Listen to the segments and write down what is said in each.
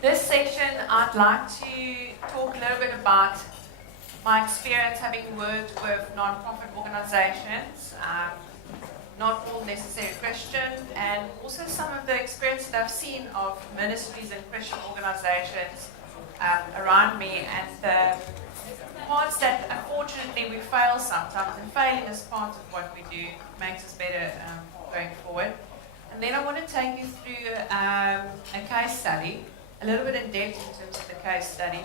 This session, I'd like to talk a little bit about my experience having worked with non-profit organizations, not all necessarily Christian, and also some of the experience that I've seen of ministries and Christian organizations around me, and the parts that unfortunately we fail sometimes, and failing is part of what we do, makes us better going forward. And then I want to take you through a case study, a little bit in depth in terms of the case study,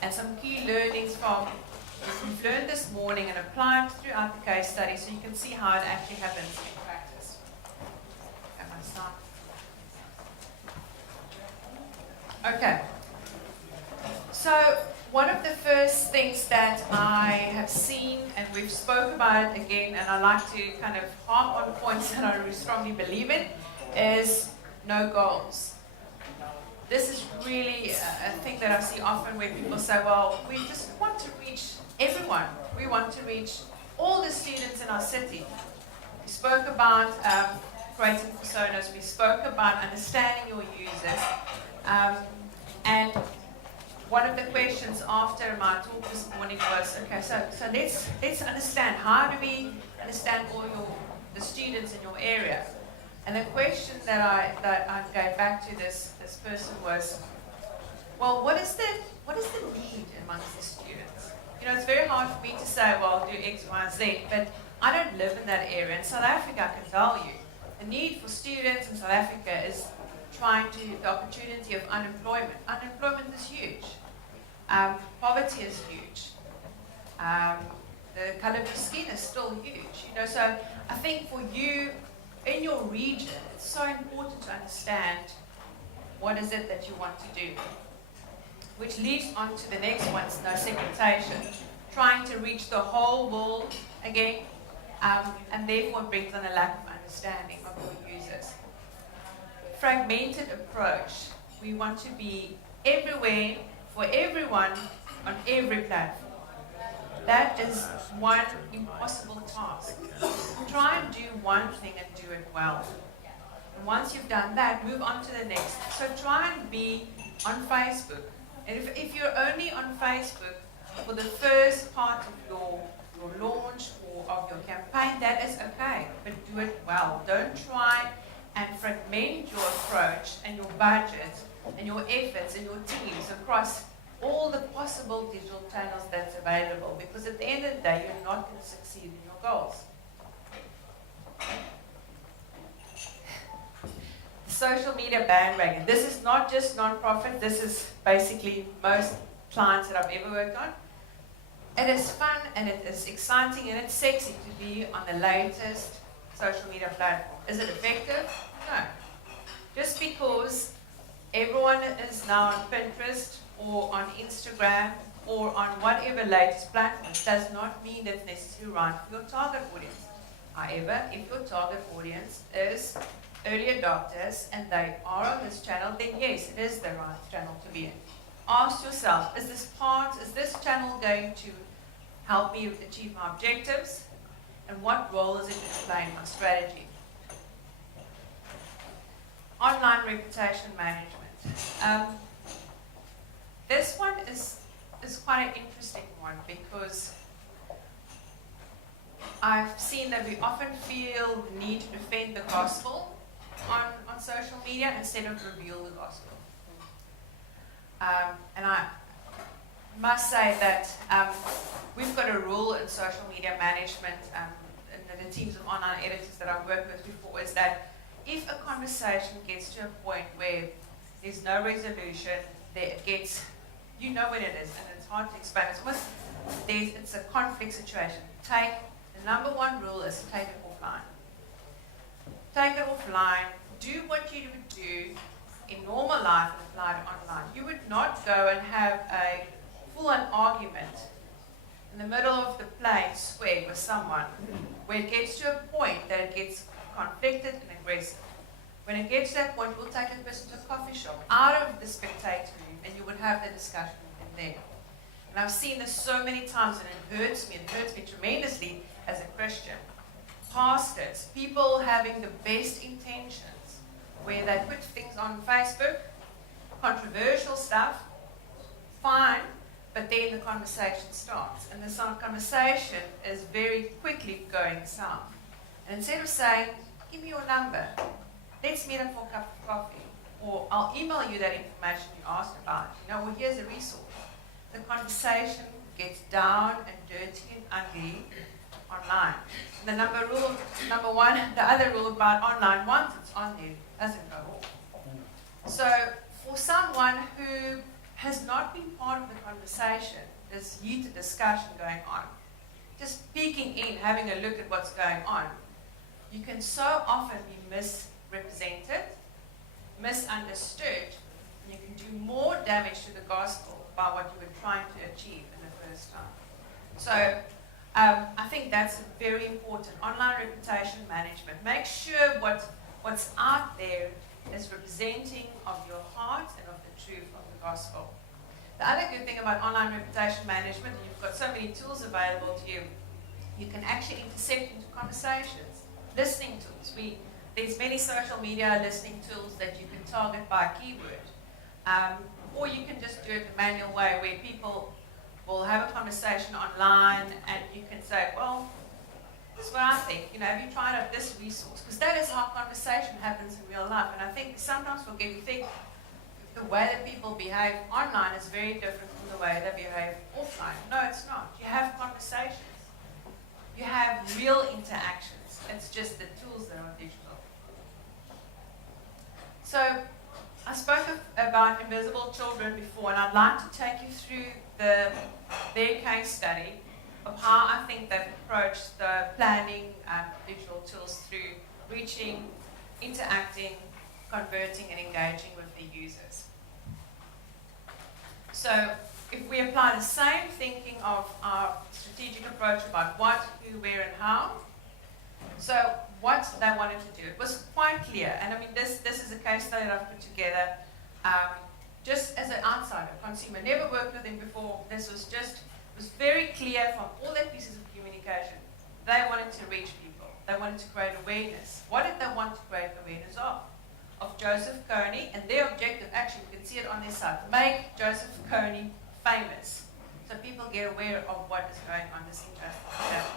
and some key learnings from what we've learned this morning and applied throughout the case study, so you can see how it actually happens in practice. Okay. So one of the first things that I have seen, and we've spoke about it again, and I like to kind of harp on points that I really strongly believe in, is no goals. This is really a thing that I see often where people say, well, we just want to reach everyone. We want to reach all the students in our city. We spoke about creating personas. We spoke about understanding your users. And one of the questions after my talk this morning was, okay, so let's understand, how do we understand all the students in your area? And the question that I gave back to this person was, well, what is the need amongst the students? You know, it's very hard for me to say, well, do X, Y, Z, but I don't live in that area. In South Africa, I can tell you, the need for students in South Africa is the opportunity of unemployment. Unemployment is huge. Poverty is huge. The color of your skin is still huge. You know, so I think for you, in your region, it's so important to understand what is it that you want to do. Which leads on to the next one, no segmentation. Trying to reach the whole world again, and therefore brings on a lack of understanding of your users. Fragmented approach. We want to be everywhere, for everyone, on every platform. That is one impossible task. Try and do one thing and do it well. And once you've done that, move on to the next. So try and be on Facebook. And if you're only on Facebook for the first part of your launch or of your campaign, that is okay, but do it well. Don't try and fragment your approach and your budget and your efforts and your teams across all the possible digital channels that's available, because at the end of the day, you're not going to succeed in your goals. The social media bandwagon. This is not just non-profit, this is basically most clients that I've ever worked on. It is fun and it is exciting and it's sexy to be on the latest social media platform. Is it effective? No. Just because everyone is now on Pinterest or on Instagram or on whatever latest platform does not mean that it's necessarily right for your target audience. However, if your target audience is early adopters and they are on this channel, then yes, it is the right channel to be in. Ask yourself, is this channel going to help me achieve my objectives? And what role is it going to play in my strategy? Online reputation management. This one is quite an interesting one, because I've seen that we often feel the need to defend the gospel on social media instead of reveal the gospel. And I must say that we've got a rule in social media management, and the teams of online editors that I've worked with before, is that if a conversation gets to a point where there's no resolution, you know what it is, and it's hard to explain. It's a conflict situation. The number one rule is take it offline. Take it offline. Do what you would do in normal life and apply it online. You would not go and have a full-on argument in the middle of the plain square with someone where it gets to a point that it gets conflicted and aggressive. When it gets to that point, we'll take a person to a coffee shop, out of the spectator room, and you would have the discussion with them there. And I've seen this so many times, and it hurts me tremendously as a Christian. Pastors, people having the best intentions, where they put things on Facebook, controversial stuff, fine, but then the conversation starts. And this conversation is very quickly going south. And instead of saying, give me your number, let's meet up for a cup of coffee, or I'll email you that information you asked about, well, here's a resource. The conversation gets down and dirty and ugly online. The number one, the other rule about online, once it's on there, doesn't go off. So for someone who has not been part of the conversation, this heated discussion going on, just peeking in, having a look at what's going on, you can so often be misrepresented, misunderstood, and you can do more damage to the gospel by what you were trying to achieve in the first time. So I think that's very important. Online reputation management. Make sure what's out there is representing of your heart and of the truth of the gospel. The other good thing about online reputation management, you've got so many tools available to you. You can actually intercept into conversations. Listening tools. There's many social media listening tools that you can target by keyword. Or you can just do it the manual way where people will have a conversation online and you can say, well, this is what I think. Have you tried out this resource? Because that is how conversation happens in real life. And I think sometimes we think the way that people behave online is very different from the way they behave offline. No, it's not. You have conversations. You have real interactions. It's just the tools that are digital. So I spoke about invisible children before, and I'd like to take you through their case study of how I think they've approached the planning digital tools through reaching, interacting, converting, and engaging with the users. So if we apply the same thinking of our strategic approach about what, who, where, and how, so what they wanted to do, it was quite clear. And I mean, this is a case study that I've put together just as an outsider, consumer. Never worked with them before. This was very clear from all their pieces of communication. They wanted to reach people. They wanted to create awareness. What did they want to create awareness of? Of Joseph Kony, and their objective, actually, you can see it on their site, make Joseph Kony famous. So people get aware of what is going on this interesting.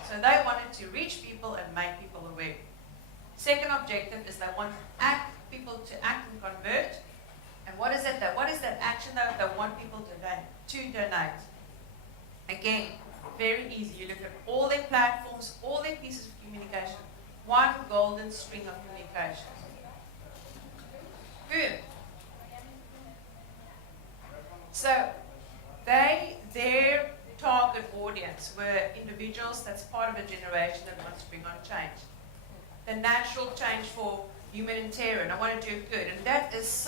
So they wanted to reach people and make people aware. Second objective is they want people to act and convert. And what is it? What is that action that they want people to donate? Again, very easy. You look at all their platforms, all their pieces of communication. One golden string of communication. Good. So their target audience were individuals that's part of a generation that wants to bring on change. The natural change for humanitarian. I want to do good. And that is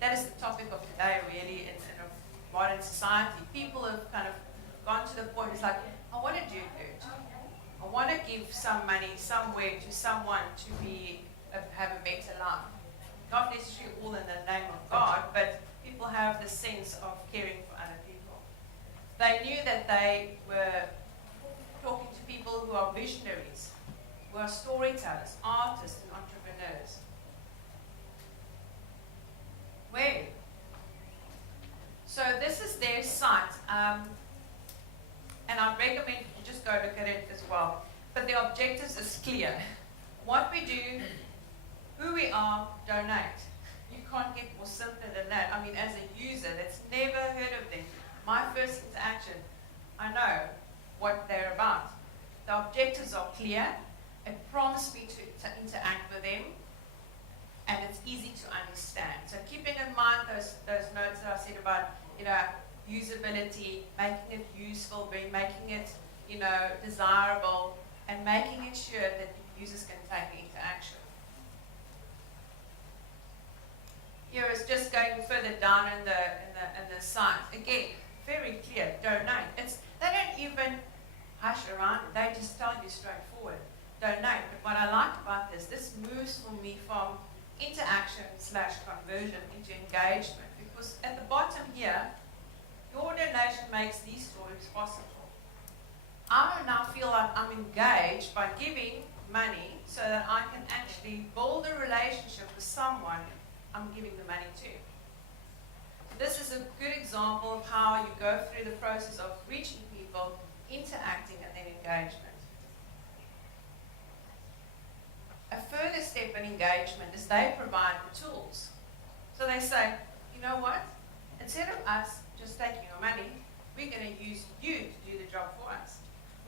the topic of today, really, in a modern society. People have kind of gone to the point, it's like, I want to do good. I want to give some money somewhere to someone to have a better life. Not necessarily all in the name of God, but people have the sense of caring for other people. They knew that they were talking to people who are visionaries, who are storytellers, artists, and entrepreneurs. Where? So this is their site, and I recommend you just go look at it as well. But the objectives is clear. What we do, who we are, donate. You can't get more simpler than that. I mean, as a user that's never heard of them, my first interaction, I know what they're about. The objectives are clear. It prompts me to interact with them, and it's easy to understand. So keeping in mind those notes that I said about, usability, making it useful, making it, desirable, and making it sure that users can take it into action. Here is just going further down in the site. Again, very clear, donate. They don't even hush around it. They just tell you straightforward, donate. But what I like about this moves for me from interaction/conversion into engagement. Because at the bottom here, your donation makes these stories possible. I now feel like I'm engaged by giving money so that I can actually build a relationship with someone I'm giving the money to. a good example of how you go through the process of reaching people, interacting, and then engagement. A further step in engagement is they provide the tools. So they say, you know what? Instead of us just taking your money, we're going to use you to do the job for us.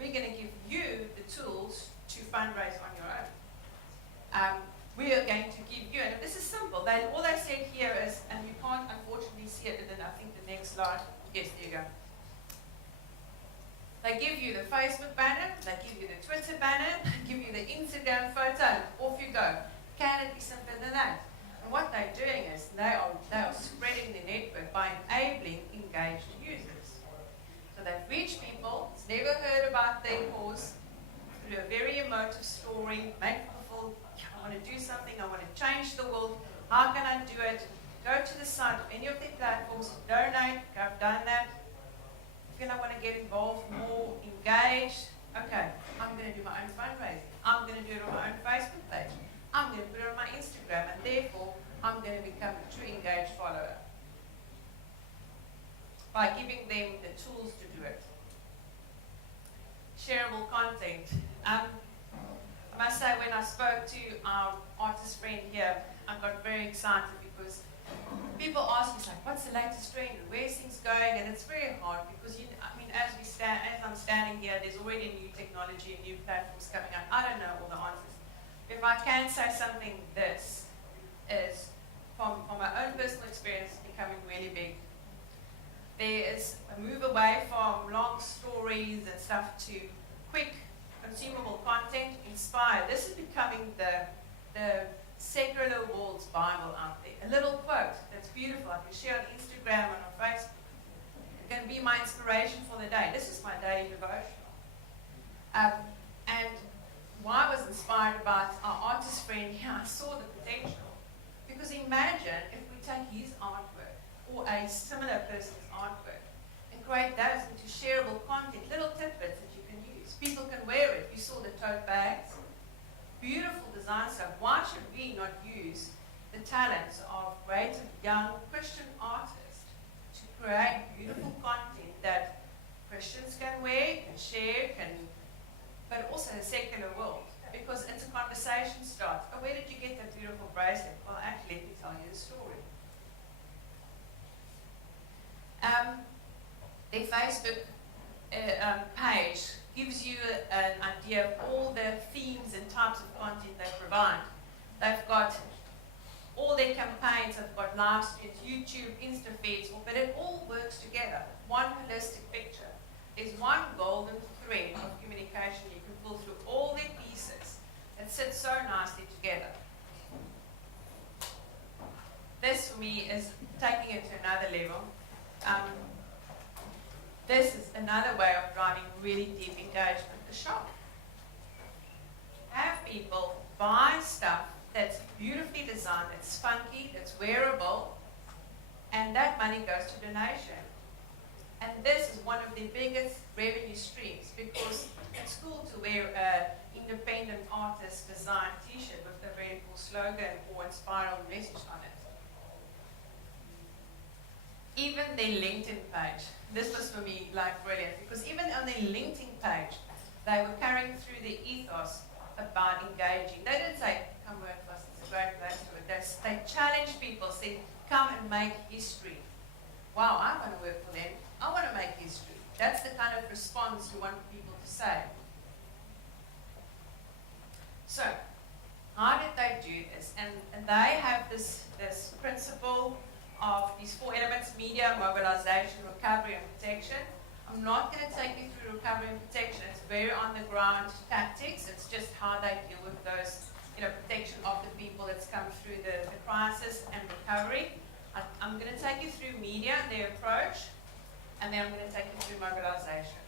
We're going to give you the tools to fundraise on your own. We are going to give you, and this is simple. All they said here is, and you can't unfortunately see it, and then I think the next slide. Yes, there you go. They give you the Facebook banner, they give you the Twitter banner, they give you the Instagram photo, and off you go. Can it be simpler than that? And what they're doing is they are spreading the network by enabling engaged users. So they've reached people, who's never heard about their cause, through a very emotive story, make people feel, I want to do something, I want to change the world, how can I do it? Go to the site of any of their platforms, donate, I've done that. Feel I want to get involved more, engaged. Okay, I'm going to do my own fundraising. I'm going to do it on my own Facebook page. I'm going to put it on my Instagram, and therefore I'm going to become a true engaged follower by giving them the tools to do it. Shareable content. I must say, when I spoke to our artist friend here, I got very excited because people ask me, like, what's the latest trend and where's things going? And it's very hard because, as I'm standing here, there's already new technology and new platforms coming out. I don't know all the answers. If I can say something, this is, from my own personal experience, becoming really big. There is a move away from long stories and stuff to quick, consumable content, inspired. This is becoming the secular world's Bible out there. A little quote that's beautiful. I can share on Instagram and on Facebook. It can be my inspiration for the day. This is my daily devotional. And why I was inspired about our artist friend here, I saw the potential. Because imagine if we take his artwork or a similar person's artwork and create those into shareable content, little tidbits that you can use. People can wear it. You saw the tote bags. Beautiful design stuff. Why should we not use the talents of great young Christian artists to create beautiful content that Christians can wear, can share, but also the secular world? Because it's a conversation starts. Oh, where did you get that beautiful bracelet? Well, actually, let me tell you the story. Their Facebook page gives you an idea of all the themes and types of content they provide. They've got all their campaigns, they've got live streams, YouTube, InstaFeeds, but it all works together. One holistic picture. There's one golden thread of communication you can pull through all their pieces that sit so nicely together. This, for me, is taking it to another level. This is another way of driving really deep engagement. The shop. Have people buy stuff that's beautifully designed, that's funky, that's wearable, and that money goes to donation. And this is one of the biggest revenue streams because it's cool to wear an independent artist designed t-shirt with a very cool slogan or inspiring message on it. Even their LinkedIn page. This was for me like brilliant because even on their LinkedIn page, they were carrying through the ethos about engaging. They didn't say, come work for us, it's a great place to work. They challenged people, said, come and make history. Wow, I want to work for them. I want to make history. That's the kind of response you want people to say. So, how did they do this? And they have this principle of these 4 elements: media, mobilization, recovery, and protection. I'm not going to take you through recovery and protection. It's very on-the-ground tactics. It's just how they deal with those, protection of the people that's come through the crisis, and recovery. I'm going to take you through media, their approach, and then I'm going to take you through mobilization.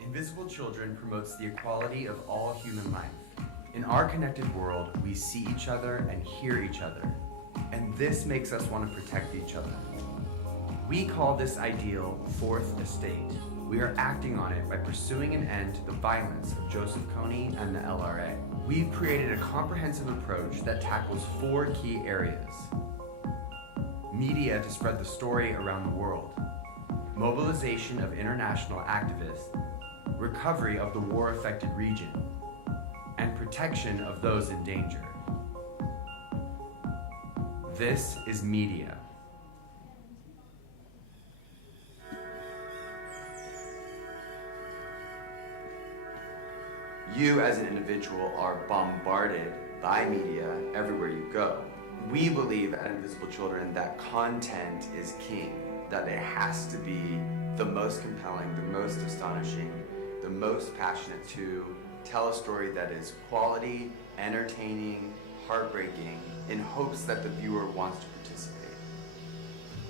Invisible Children promotes the equality of all human life. In our connected world, we see each other and hear each other, and this makes us want to protect each other. We call this ideal fourth estate. We are acting on it by pursuing an end to the violence of Joseph Kony and the LRA. We've created a comprehensive approach that tackles 4 key areas. Media to spread the story around the world. Mobilization of international activists. Recovery of the war-affected region. And protection of those in danger. This is media. You as an individual are bombarded by media everywhere you go. We believe at Invisible Children that content is king, that it has to be the most compelling, the most astonishing, the most passionate to tell a story that is quality, entertaining, heartbreaking, in hopes that the viewer wants to participate.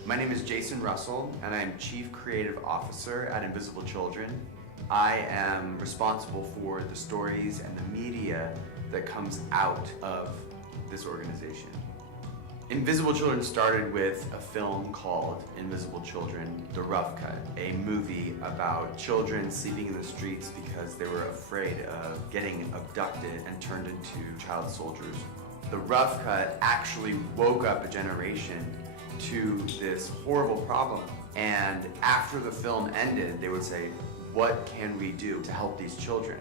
My name is Jason Russell, and I am Chief Creative Officer at Invisible Children. I am responsible for the stories and the media that comes out of this organization. Invisible Children started with a film called Invisible Children, The Rough Cut, a movie about children sleeping in the streets because they were afraid of getting abducted and turned into child soldiers. The Rough Cut actually woke up a generation to this horrible problem. And after the film ended, they would say, what can we do to help these children?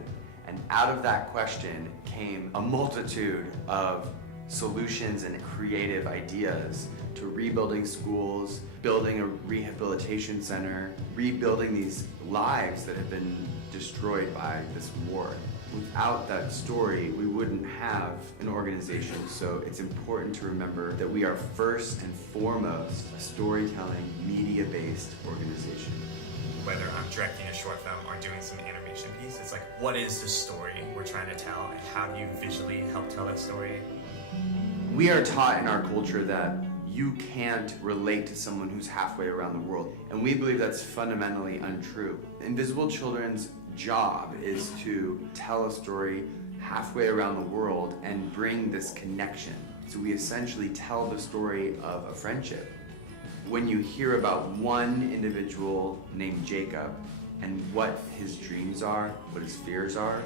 And out of that question came a multitude of solutions and creative ideas to rebuilding schools, building a rehabilitation center, rebuilding these lives that have been destroyed by this war. Without that story, we wouldn't have an organization, so it's important to remember that we are first and foremost a storytelling, media-based organization. Whether I'm directing a short film or doing some animation piece, it's like, what is the story we're trying to tell, and how do you visually help tell that story? We are taught in our culture that you can't relate to someone who's halfway around the world, and we believe that's fundamentally untrue. Invisible Children's job is to tell a story halfway around the world and bring this connection. So we essentially tell the story of a friendship. When you hear about one individual named Jacob and what his dreams are, what his fears are,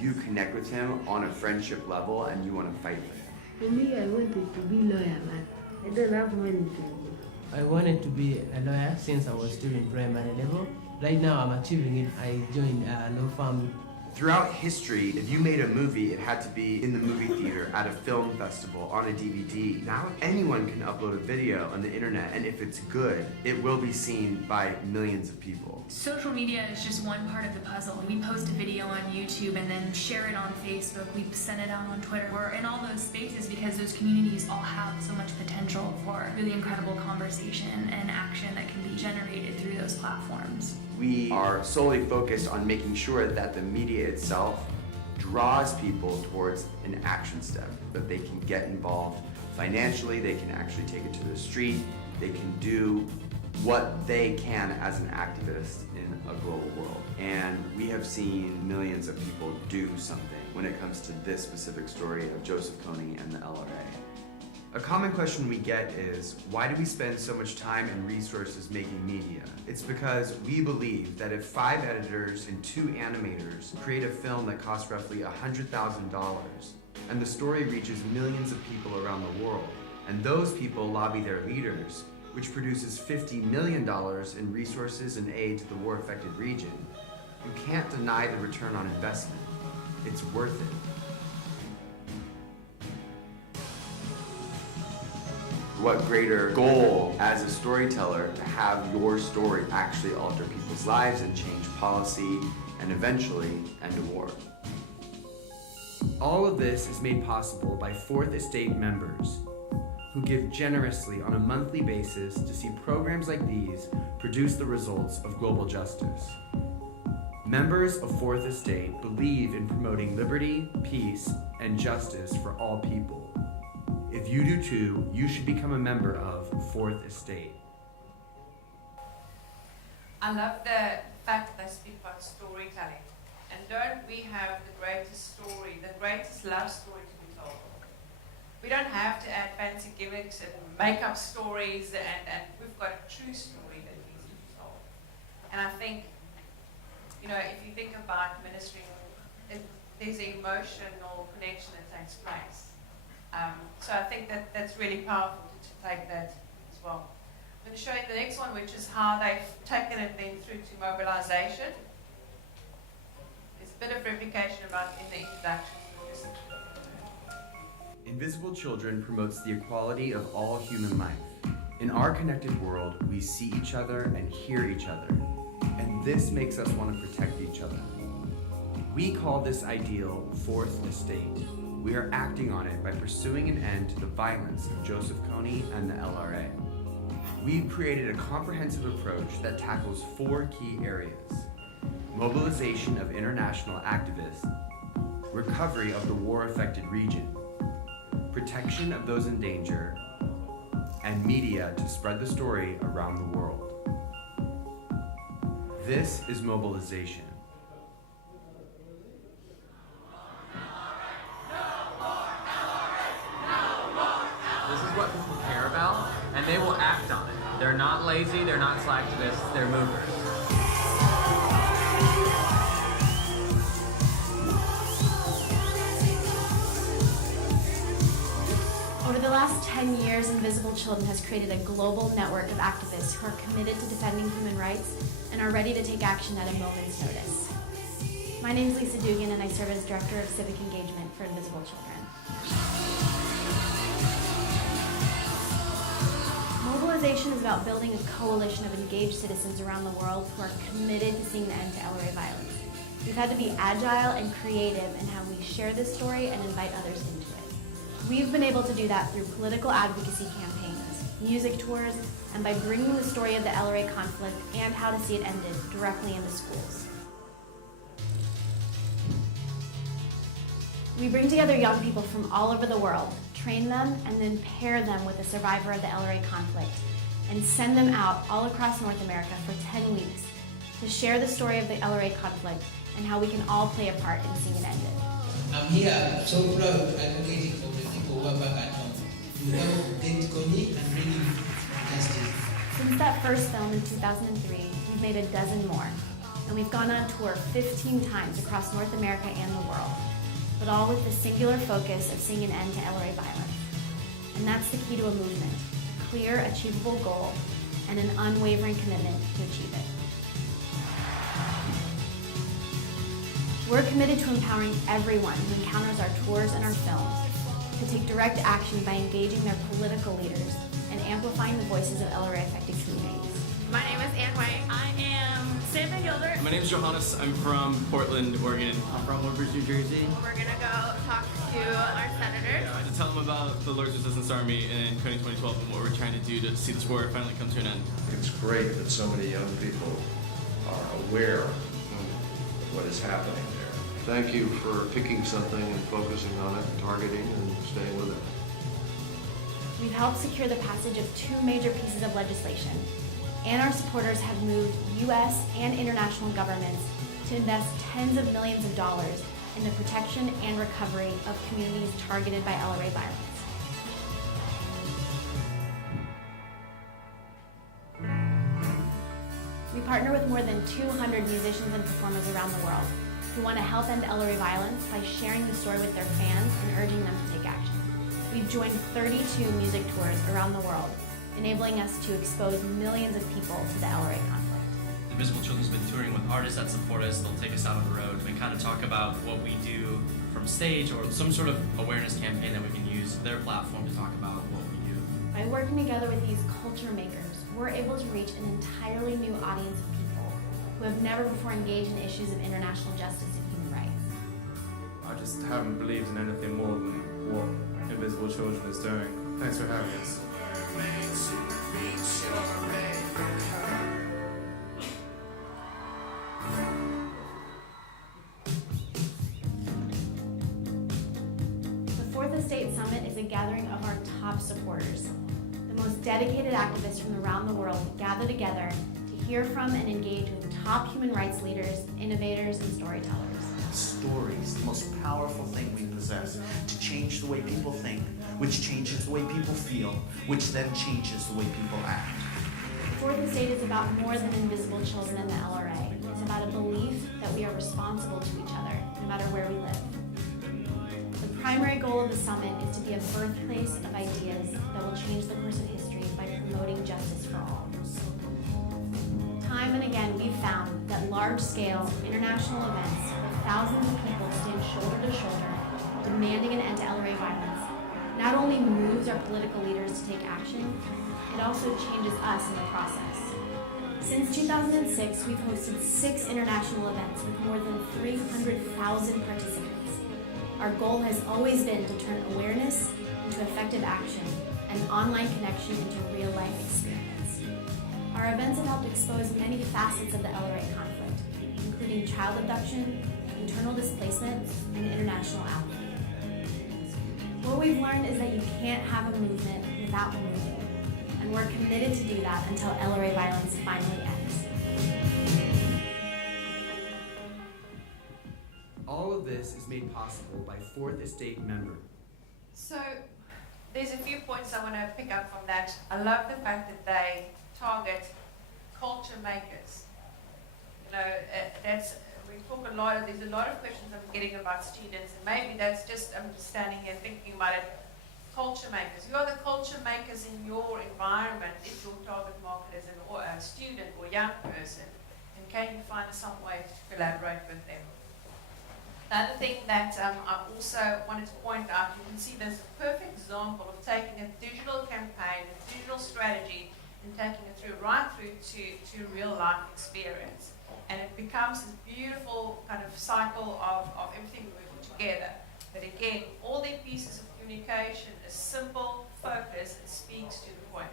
you connect with him on a friendship level and you want to fight with him. For me, I wanted to be lawyer, but I don't have money to do. I wanted to be a lawyer since I was still in primary level. Right now I'm achieving it. I joined a law firm. Throughout history, if you made a movie, it had to be in the movie theater, at a film festival, on a DVD. Now anyone can upload a video on the internet, and if it's good, it will be seen by millions of people. Social media is just one part of the puzzle. We post a video on YouTube and then share it on Facebook. We send it out on Twitter. We're in all those spaces because those communities all have so much potential for really incredible conversation and action that can be generated through those platforms. We are solely focused on making sure that the media itself draws people towards an action step, that they can get involved financially, they can actually take it to the street, they can do what they can as an activist in a global world. And we have seen millions of people do something when it comes to this specific story of Joseph Kony and the LRA. A common question we get is, why do we spend so much time and resources making media? It's because we believe that if 5 editors and 2 animators create a film that costs roughly $100,000, and the story reaches millions of people around the world, and those people lobby their leaders, which produces $50 million in resources and aid to the war-affected region, you can't deny the return on investment. It's worth it. What greater goal as a storyteller to have your story actually alter people's lives and change policy and eventually end a war. All of this is made possible by Fourth Estate members who give generously on a monthly basis to see programs like these produce the results of global justice. Members of Fourth Estate believe in promoting liberty, peace, and justice for all people. If you do too, you should become a member of Fourth Estate. I love the fact that they speak about storytelling. And don't we have the greatest story, the greatest love story to be told? We don't have to add fancy gimmicks and make up stories, and we've got a true story. And I think, you know, if you think about ministering, there's an emotional connection that takes place. So I think that that's really powerful to take that as well. I'm going to show you the next one, which is how they've taken it then through to mobilization. There's a bit of replication about in the introduction. Invisible Children promotes the equality of all human life. In our connected world, we see each other and hear each other, and this makes us want to protect each other. We call this ideal Fourth Estate. We are acting on it by pursuing an end to the violence of Joseph Kony and the LRA. We've created a comprehensive approach that tackles 4 key areas: mobilization of international activists, recovery of the war-affected region, protection of those in danger, and media to spread the story around the world. This is mobilization. This is what people care about, and they will act on it. They're not lazy, they're not slacktivists, they're movers. Over the last 10 years, Invisible Children has created a global network of activists who are committed to defending human rights and are ready to take action at a moment's notice. My name is Lieze Langford, and I serve as Director of Civic Engagement for Invisible Children. Mobilization is about building a coalition of engaged citizens around the world who are committed to seeing the end to LRA violence. We've had to be agile and creative in how we share this story and invite others into it. We've been able to do that through political advocacy campaigns, music tours, and by bringing the story of the LRA conflict and how to see it ended directly into schools. We bring together young people from all over the world, train them, and then pair them with a survivor of the LRA conflict, and send them out all across North America for 10 weeks to share the story of the LRA conflict and how we can all play a part in seeing it ended. I'm here, so proud, advocating for the people who are back at home. You help date Kony and bring him to justice. Since that first film in 2003, we've made a dozen more, and we've gone on tour 15 times across North America and the world, but all with the singular focus of seeing an end to LRA violence. And that's the key to a movement: a clear, achievable goal and an unwavering commitment to achieve it. We're committed to empowering everyone who encounters our tours and our films to take direct action by engaging their political leaders and amplifying the voices of LRA-affected communities. My name is Ann White. I am Samantha Gilbert. My name is Johannes. I'm from Portland, Oregon. I'm from Woodbridge, New Jersey. We're going to go talk to our senators. To tell them about the Lord's Resistance Army in Kony 2012 and what we're trying to do to see this war finally come to an end. It's great that so many young people are aware of what is happening there. Thank you for picking something and focusing on it, targeting and staying with it. We've helped secure the passage of 2 major pieces of legislation, and our supporters have moved U.S. and international governments to invest tens of millions of dollars in the protection and recovery of communities targeted by LRA violence. We partner with more than 200 musicians and performers around the world who want to help end LRA violence by sharing the story with their fans and urging them to take action. We've joined 32 music tours around the world, enabling us to expose millions of people to the LRA conflict. Invisible Children's been touring with artists that support us. They'll take us out on the road and kind of talk about what we do from stage or some sort of awareness campaign that we can use their platform to talk about what we do. By working together with these culture makers, we're able to reach an entirely new audience of people who have never before engaged in issues of international justice and human rights. I just haven't believed in anything more than what Invisible Children is doing. Thanks for having us. The Fourth Estate Summit is a gathering of our top supporters, the most dedicated activists from around the world who gather together to hear from and engage with top human rights leaders, innovators, and storytellers. Stories, the most powerful thing we possess, to change the way people think, which changes the way people feel, which then changes the way people act. Fourth Estate is about more than invisible children in the LRA. It's about a belief that we are responsible to each other, no matter where we live. The primary goal of the summit is to be a birthplace of ideas that will change the course of history by promoting justice for all. Time and again, we've found that large-scale international events where thousands of people stand shoulder to shoulder, demanding an end to LRA violence, not only moves our political leaders to take action, it also changes us in the process. Since 2006, we've hosted 6 international events with more than 300,000 participants. Our goal has always been to turn awareness into effective action and online connection into real-life experience. Our events have helped expose many facets of the LRA conflict, including child abduction, internal displacement, and international apathy. What we've learned is that you can't have a movement without moving, and we're committed to do that until LRA violence finally ends. All of this is made possible by Fourth Estate members. So there's a few points I want to pick up from that. I love the fact that they target culture makers. You know, we talk a lot, there's a lot of questions I'm getting about students, and maybe that's just, I'm just standing here thinking about it. Culture makers. Who are the culture makers in your environment if your target market is a student or young person? And can you find some way to collaborate with them? The other thing that I also wanted to point out, you can see there's a perfect example of taking a digital campaign, a digital strategy, and taking it right through to real life experience. And it becomes this beautiful kind of cycle of everything moving together. But again, all the pieces of communication is simple, focused, and speaks to the point.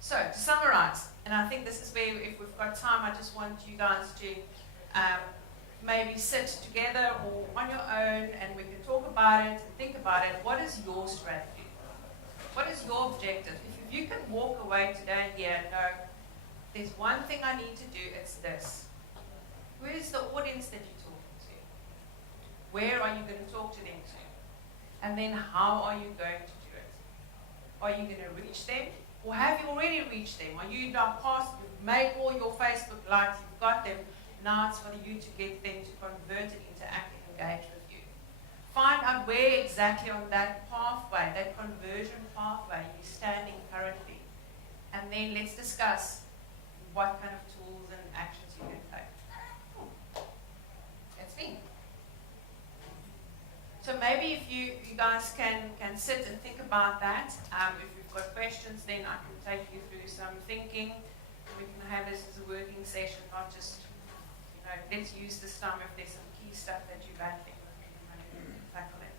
So, to summarize, and I think this is where, if we've got time, I just want you guys to maybe sit together or on your own, and we can talk about it and think about it. What is your strategy? What is your objective? If you can walk away today and know, there's one thing I need to do, it's this. Who is the audience that you're talking to? Where are you going to talk to them to? And then how are you going to do it? Are you going to reach them? Or have you already reached them? Are you now past, you've made all your Facebook likes, you've got them, now it's for you to get them to convert it into active engage with you. Find out where exactly on that pathway, that conversion pathway, you're standing currently. And then let's discuss what kind of tools and actions you can take. That's me. So maybe if you guys can sit and think about that. If you've got questions, then I can take you through some thinking. We can have this as a working session, not just, let's use this time if there's some key stuff that you're battling with and you want to tackle it.